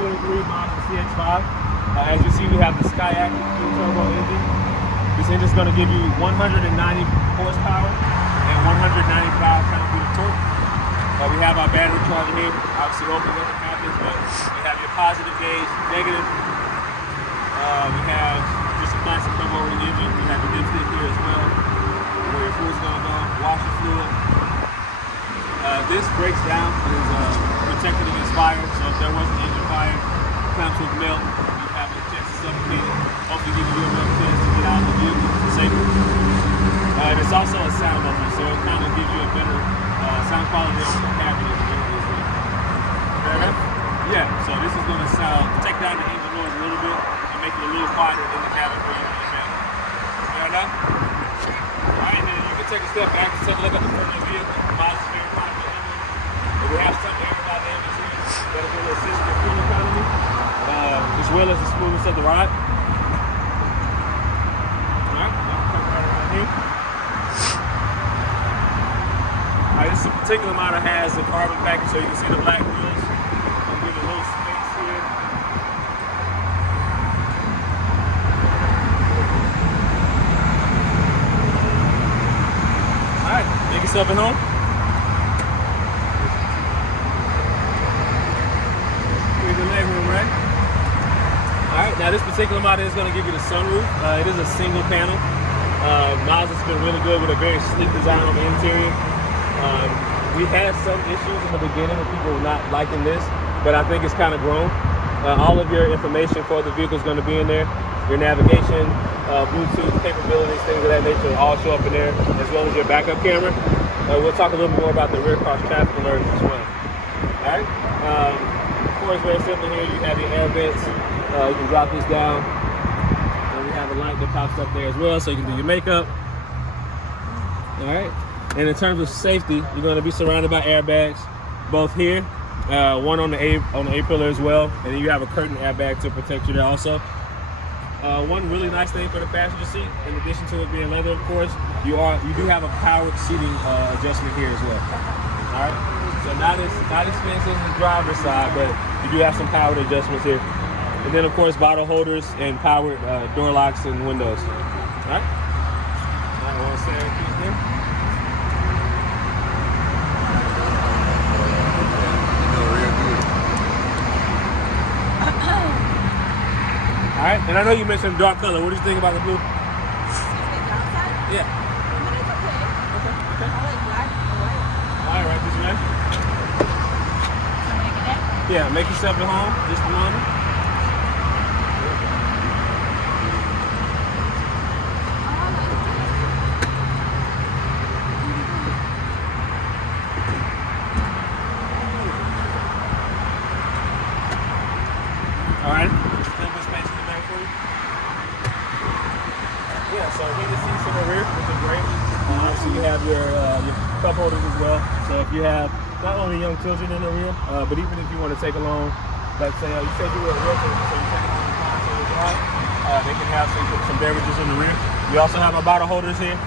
2023 Mazda CX-5. As you see, we have the Skyactiv turbo engine. This engine is going to give you 190 horsepower and 195 pound-feet of torque. We have our battery charger here. Obviously, open what happens, but we have your positive gauge, negative. We have just a plastic cover over the engine. We have the dipstick here as well, where your fluid's going to go. Washer fluid. This breaks down, is protected against fire, so if there was an engine fire, clamps would melt, you have a chance to suffocate it, hopefully give you a better chance to get out of the vehicle safely. It's also a sound buffer, so it kind of gives you a better sound quality on the cabin as well. Fair enough? Yeah, so this is going to take down the engine noise a little bit and make it a little quieter in the cabin for you and your family. Fair enough? Alright, then you can take a step back and take a look at the front of the vehicle. Mazda's very popular. We have some aerodynamics here that are going to assist your fuel economy, as well as the smoothness of the ride. Alright, come right around here. Alright, this particular model has a carbon package, so you can see the black wheels. I'll give it a little space here. Alright, make yourself at home. Alright, now this particular model is going to give you the sunroof. It is a single panel. Mazda's been really good with a very sleek design on the interior. We had some issues in the beginning with people not liking this, but I think it's kind of grown. All of your information for the vehicle is going to be in there. Your navigation, Bluetooth capabilities, things of that nature all show up in there, as well as your backup camera. We'll talk a little more about the rear cross traffic alerts as well. Alright. It's very simple here. You have your air vents. You can drop this down. And we have a light that pops up there as well, so you can do your makeup. All right. And in terms of safety, you're going to be surrounded by airbags, both here, one on the A pillar as well, and then you have a curtain airbag to protect you there also. One really nice thing for the passenger seat, in addition to it being leather, of course, you do have a powered seating adjustment here as well. All right. So not as expensive as the driver's side, but you do have some powered adjustments here. And then of course bottle holders and powered door locks and windows. All right. I want to say everything there. All right. And I know you mentioned dark color. What do you think about the blue? Yeah. Okay. All right, this way. Yeah, make yourself at home just a moment. All right, a little bit space in the back for you. Yeah, so heated seats in the rear, which is great. Obviously, you have your cup holders as well. So if you have not only young children in the rear, but even if you want to take along, let's say you said you were a realtor, so you take it to the console as well. They can have some beverages in the rear. We also have our bottle holders here,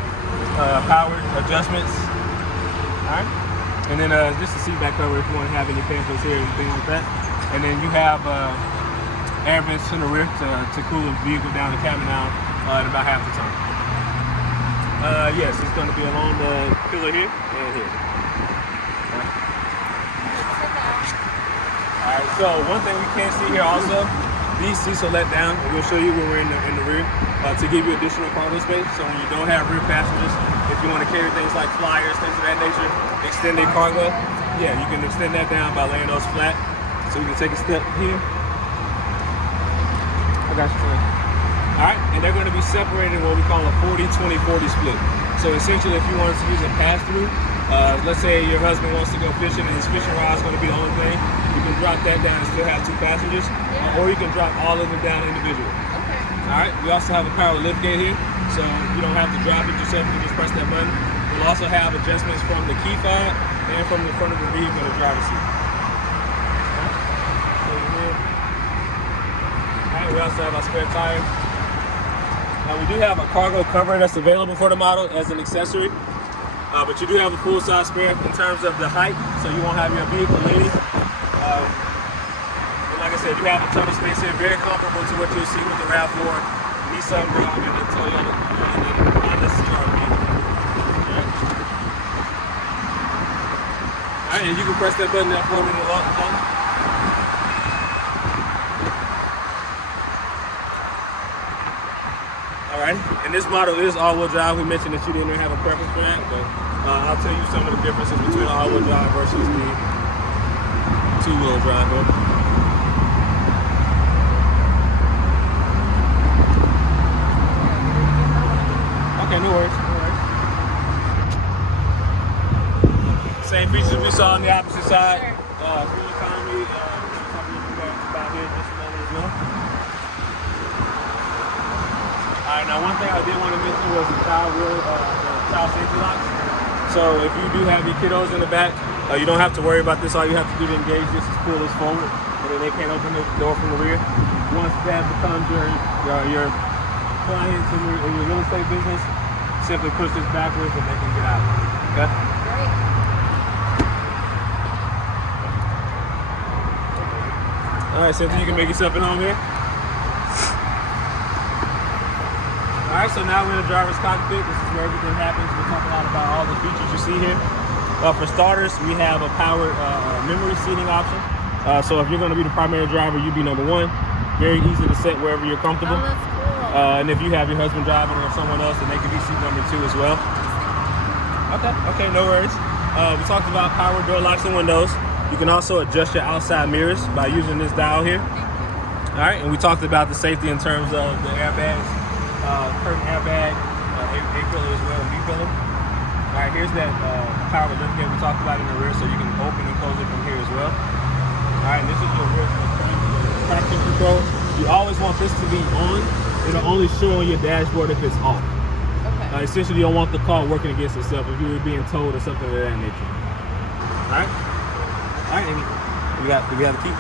powered adjustments. All right, and then just a seat back cover if you want to have any pamphlets here, anything like that. And then you have air vents in the rear to cool the vehicle down, the cabin down at about half the time. Yes, it's going to be along the pillar here and here. Alright, so one thing we can see here also, these seats are let down, and we'll show you when we're in the rear to give you additional cargo space. So when you don't have rear passengers, if you want to carry things like flyers, things of that nature, extended cargo, yeah, you can extend that down by laying those flat. So we can take a step here. I got you. Alright, and they're going to be separated in what we call a 40-20-40 split. So essentially, if you wanted to use a pass-through, let's say your husband wants to go fishing and his fishing rod is going to be the only thing, you can drop that down and still have two passengers, or you can drop all of them down individually. Okay. All right, we also have a power lift gate here, so you don't have to drop it yourself, you just press that button. We'll also have adjustments from the key fob and from the front of the vehicle to the driver's seat. All right, we also have our spare tire. Now we do have a cargo cover that's available for the model as an accessory. But you do have a full-size spare in terms of the height, so you won't have your vehicle leaning. And like I said, you have a ton of space here, very comparable to what you'll see with the RAV4, Nissan Rogue, and the Toyota, and the Honda CR-V. All right, and you can press that button there for me to lock the phone. All right, and this model is all-wheel drive. We mentioned that you didn't have a preference for that, but I'll tell you some of the differences between all-wheel drive versus the two-wheel drive. Okay, no worries. Same features we saw on the opposite side. Fuel economy, about here just a moment as well. All right, now one thing I did want to mention was the child safety locks. So if you do have your kiddos in the back, you don't have to worry about this. All you have to do to engage this is pull this forward, and then they can't open the door from the rear. Once that becomes your clients in your real estate business, simply push this backwards and they can get out. Okay? Great. All right, Cynthia, you can make yourself at home here. All right, so now we're in the driver's cockpit. This is where everything happens. We'll talk a lot about all the features you see here. For starters, we have a powered memory seating option. So if you're going to be the primary driver, you be number one. Very easy to set wherever you're comfortable. Oh, that's cool. And if you have your husband driving or someone else, then they can be seat number 2 as well. Okay, no worries. We talked about power door locks and windows. You can also adjust your outside mirrors by using this dial here. All right, and we talked about the safety in terms of the airbags, curtain airbag, A-pillar as well, and B-pillar. All right, here's that power lift gate we talked about in the rear, so you can open and close it from here as well. All right, this is your rear traction control. You always want this to be on. It'll only show on your dashboard if it's off. Okay. Essentially, you don't want the car working against itself if you were being towed or something of that nature. All right, Amy, we got the key.